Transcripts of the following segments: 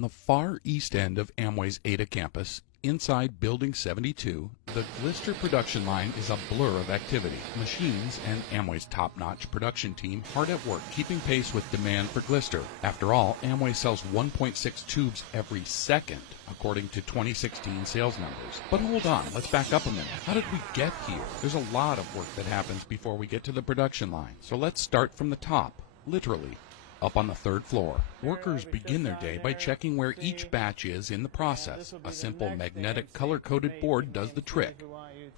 On the far east end of Amway's Ada campus, inside Building 72, the Glister production line is a blur of activity. Machines and Amway's top-notch production team hard at work keeping pace with demand for Glister. After all, Amway sells 1.6 tubes every second, according to 2016 sales numbers. But hold on, let's back up a minute. How did we get here? There's a lot of work that happens before we get to the production line. So let's start from the top, literally. Up on the third floor, workers begin their day by checking where each batch is in the process. A simple magnetic color-coded board does the trick.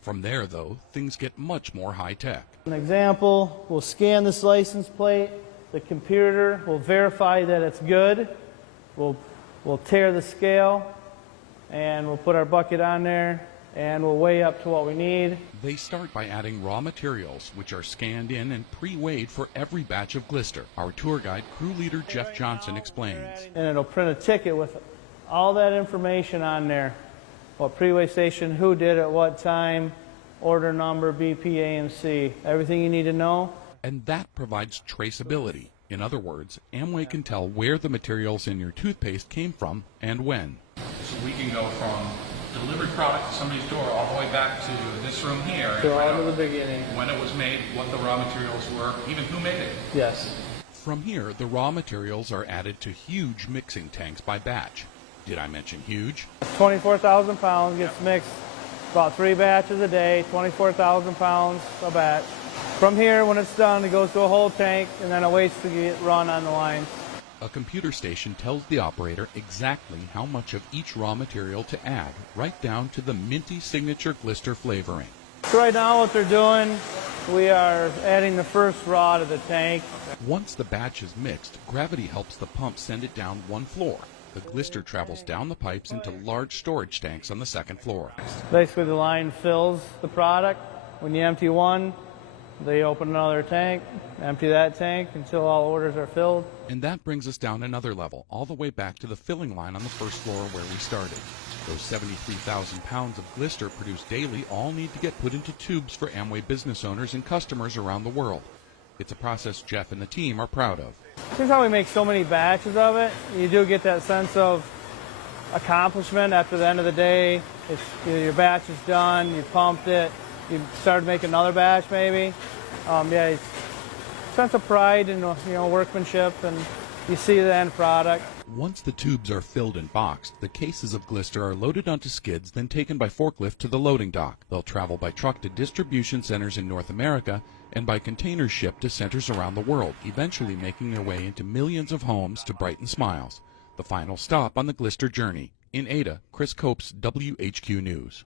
From there, though, things get much more high-tech. An example, we'll scan this license plate. The computer will verify that it's good. We'll tear the scale, and we'll put our bucket on there, and we'll weigh up to what we need. They start by adding raw materials, which are scanned in and pre-weighed for every batch of Glister. Our tour guide, crew leader Jeff Johnson, explains. And it'll print a ticket with all that information on there. What pre-weigh station, who did it, what time, order number, BP, AMC, everything you need to know. And that provides traceability. In other words, Amway can tell where the materials in your toothpaste came from and when. So we can go from delivered product to somebody's door all the way back to this room here. So all to the beginning. When it was made, what the raw materials were, even who made it. Yes. From here, the raw materials are added to huge mixing tanks by batch. Did I mention huge? 24,000 pounds gets mixed about 3 batches a day, 24,000 pounds a batch. From here, when it's done, it goes to a whole tank, and then it waits to get run on the lines. A computer station tells the operator exactly how much of each raw material to add, right down to the minty signature Glister flavoring. So right now what they're doing, we are adding the first raw to the tank. Once the batch is mixed, gravity helps the pump send it down one floor. The Glister travels down the pipes into large storage tanks on the second floor. Basically the line fills the product. When you empty one, they open another tank, empty that tank until all orders are filled. And that brings us down another level, all the way back to the filling line on the first floor where we started. Those 73,000 pounds of Glister produced daily all need to get put into tubes for Amway business owners and customers around the world. It's a process Jeff and the team are proud of. Since how we make so many batches of it, you do get that sense of accomplishment after the end of the day. It's, your batch is done, you pumped it, you started making another batch maybe. Yeah, it's a sense of pride and workmanship, and you see the end product. Once the tubes are filled and boxed, the cases of Glister are loaded onto skids, then taken by forklift to the loading dock. They'll travel by truck to distribution centers in North America and by container ship to centers around the world, eventually making their way into millions of homes to brighten smiles. The final stop on the Glister journey. In Ada, Chris Copes, WHQ News.